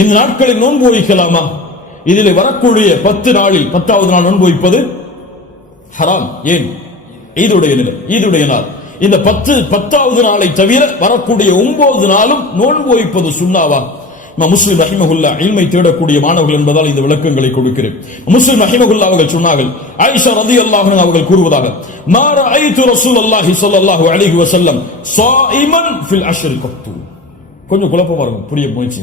இந்த நாட்களை நோன்பு வைக்கலாமா இதில் வரக்கூடிய பத்து நாளில் பத்தாவது நாள் நோன்பு வைப்பது ஹராம் ஏன் ஈதுடைய நிலை ஈதுடைய நாள் இந்த பத்து பத்தாவது நாளை தவிர வரக்கூடிய ஒன்பது நாளும் நோன்பு வைப்பது சுண்ணாவா முஸ்லிம் ரஹிமகுல்லா இன்மை தேடக்கூடிய மாணவர்கள் என்பதால் இந்த விளக்கங்களை கொடுக்கிறேன் முஸ்லிம் ரஹிமகுல்லா அவர்கள் சொன்னார்கள் ஐஷா ரதி அல்லாஹன் அவர்கள் கூறுவதாக மாற ஐத்து ரசூல் அல்லாஹி சொல்லல்லாஹு அலிஹி வசல்லம் சாய்மன் ஃபில் கொஞ்சம் குழப்பமா இருக்கும் புரிய முயற்சி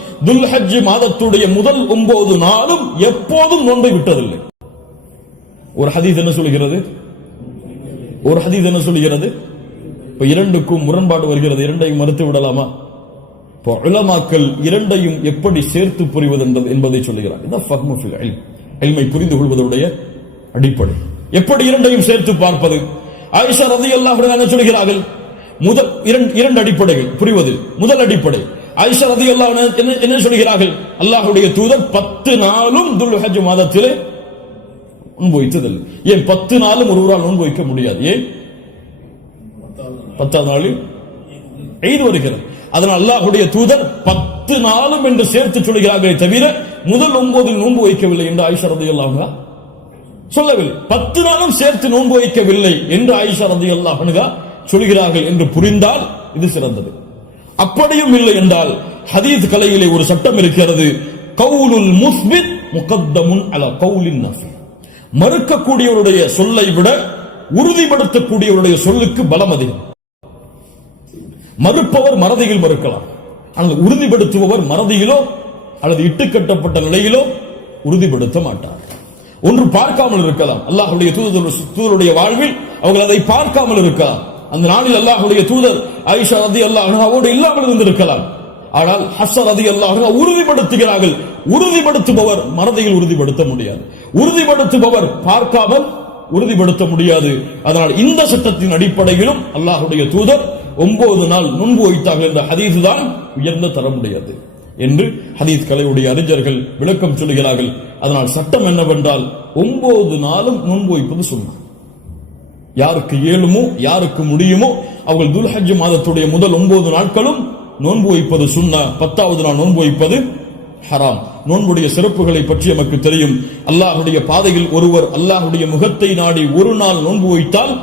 துல்ஹஜ் மாதத்துடைய முதல் ஒன்பது நாளும் எப்போதும் நோன்பை விட்டதில்லை ஒரு ஹதீஸ் என்ன சொல்கிறது ஒரு ஹதீஸ் என்ன சொல்கிறது இப்ப இரண்டுக்கும் முரண்பாடு வருகிறது இரண்டையும் மறுத்து விடலாமா இப்போ இரண்டையும் எப்படி சேர்த்து புரிவது என்பதை சொல்லுகிறார் எல்மை புரிந்து கொள்வதுடைய அடிப்படை எப்படி இரண்டையும் சேர்த்து பார்ப்பது ஆயிஷா ரதி அல்லாஹ் சொல்கிறார்கள் முதல் இரண்டு அடிப்படைகள் புரிவது முதல் அடிப்படை ஐஷா ரதி அல்லா என்ன என்ன சொல்கிறார்கள் அல்லாஹுடைய தூதர் பத்து நாளும் துல்ஹஜ் மாதத்திலே நோன்பு வைத்ததில்லை ஏன் பத்து நாளும் ஒருவரால் நோன்பு வைக்க முடியாது ஏன் பத்தாம் நாளில் எய்து வருகிறது அதனால் அல்லாஹுடைய தூதர் பத்து நாளும் என்று சேர்த்து சொல்கிறார்களே தவிர முதல் ஒன்பதில் நோன்பு வைக்கவில்லை என்று ஆயிஷா ரதி அல்லாஹா சொல்லவில்லை பத்து நாளும் சேர்த்து நோன்பு வைக்கவில்லை என்று ஆயிஷா ரதி அல்லாஹனுகா சொல்கிறார்கள் என்று புரிந்தால் இது சிறந்தது அப்படியும் இல்லை என்றால் ஹதீஸ் கலையிலே ஒரு சட்டம் இருக்கிறது கவுலுல் முஸ்பித் முகத்தமுன் அல கவுலின் நஃபி மறுக்கக்கூடியவருடைய சொல்லை விட உறுதிப்படுத்தக்கூடியவருடைய சொல்லுக்கு பலம் அதிகம் மறுப்பவர் மறதியில் மறுக்கலாம் ஆனால் உறுதிப்படுத்துபவர் மறதியிலோ அல்லது இட்டுக்கட்டப்பட்ட நிலையிலோ உறுதிப்படுத்த மாட்டார் ஒன்று பார்க்காமல் இருக்கலாம் அல்லாஹுடைய தூதருடைய வாழ்வில் அவர்கள் அதை பார்க்காமல் இருக்கலாம் அந்த நாளில் அல்லாஹுடைய தூதர் ஐஷா ரதி அல்லாஹ் இல்லாமல் இருந்திருக்கலாம் ஆனால் ஹசர் ரதி அல்லாஹ் உறுதிப்படுத்துகிறார்கள் உறுதிப்படுத்துபவர் மனதையில் உறுதிப்படுத்த முடியாது உறுதிப்படுத்துபவர் பார்க்காமல் உறுதிப்படுத்த முடியாது அதனால் இந்த சட்டத்தின் அடிப்படையிலும் அல்லாஹுடைய தூதர் ஒன்பது நாள் நுண்பு வைத்தார்கள் என்ற ஹதீஸ் தான் உயர்ந்த தர முடியாது என்று ஹதீஸ் கலையுடைய அறிஞர்கள் விளக்கம் சொல்லுகிறார்கள் அதனால் சட்டம் என்னவென்றால் ஒன்பது நாளும் முன்பு வைப்பது சொன்னார் யாருக்கு இயலுமோ யாருக்கு முடியுமோ அவர்கள் துல்ஹஜ் மாதத்துடைய முதல் ஒன்பது நாட்களும் நோன்பு வைப்பது சுண்ணா பத்தாவது நாள் நோன்பு வைப்பது ஹராம் நோன்புடைய சிறப்புகளை பற்றி நமக்கு தெரியும் அல்லாஹுடைய பாதையில் ஒருவர் அல்லாஹுடைய முகத்தை நாடி ஒரு நாள் நோன்பு வைத்தால்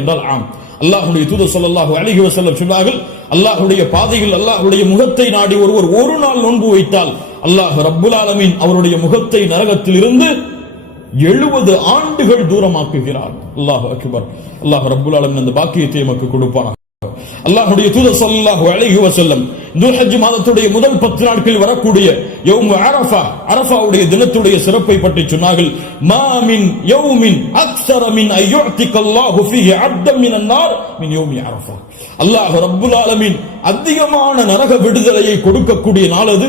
என்றால் ஆம் அல்லாஹுடைய தூதர் சொல்லல்லாஹு அலிஹி வசல்லம் சொன்னார்கள் அல்லாஹுடைய பாதையில் அல்லாஹுடைய முகத்தை நாடி ஒருவர் ஒரு நாள் நோன்பு வைத்தால் அல்லாஹ் ரப்புல் ஆலமின் அவருடைய முகத்தை நரகத்தில் இருந்து எழுபது ஆண்டுகள் தூரமாக்குகிறார் அல்லாஹ் அக்பர் அல்லாஹ் ரப்புல் ஆலமின் அந்த பாக்கியத்தை நமக்கு கொடுப்பார் அல்லாஹுடைய தூதர் சல்லாஹு அழகி வசல்லம் துல்ஹஜ் மாதத்துடைய முதல் பத்து நாட்களில் வரக்கூடிய யௌம் அரஃபா அரஃபாவுடைய தினத்துடைய சிறப்பை பற்றி சொன்னார்கள் மாமின் யௌமின் அக்ஸர மின் ஃபீஹி மின் அன்னார் மின் யௌமி அரஃபா அல்லாஹ் ரப்புல் ஆலமீன் அதிகமான நரக விடுதலையை கொடுக்கக்கூடிய நாள் அது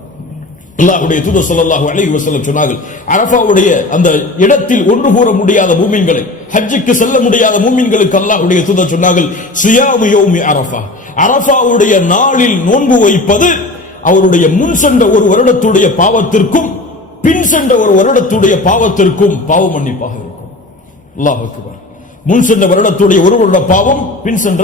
அல்லாஹுடைய தூத சொல்லல்லாஹு அலைஹி வசல்லம் சொன்னார்கள் அரபாவுடைய அந்த இடத்தில் ஒன்று கூற முடியாத பூமிங்களை ஹஜ்ஜுக்கு செல்ல முடியாத மூமின்களுக்கு அல்லாஹுடைய தூத சொன்னார்கள் சுயாமு யோமி அரஃபா அரஃபாவுடைய நாளில் நோன்பு வைப்பது அவருடைய முன் சென்ற ஒரு வருடத்துடைய பாவத்திற்கும் பின் சென்ற ஒரு வருடத்துடைய பாவத்திற்கும் பாவ மன்னிப்பாக இருக்கும் அல்லாஹ் முன் சென்ற வருடத்துடைய ஒரு வருட பாவம் பின் சென்ற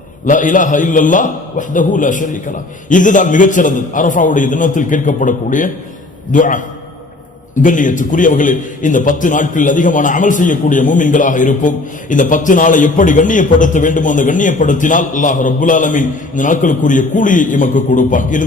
இதுதான் மிகச்சிறந்தது அரபாவுடைய தினத்தில் கேட்கப்படக்கூடிய துவா இந்த பத்து நாட்களில் அதிகமான அமல் செய்யக்கூடிய மூமின்களாக இருப்போம் இந்த பத்து நாளை எப்படி கண்ணியப்படுத்த வேண்டுமோ அந்த கண்ணியப்படுத்தினால் அல்லாஹ் ரபுல் ஆலமின் இந்த நாட்களுக்குரிய கூலியை எமக்கு கொடுப்பான்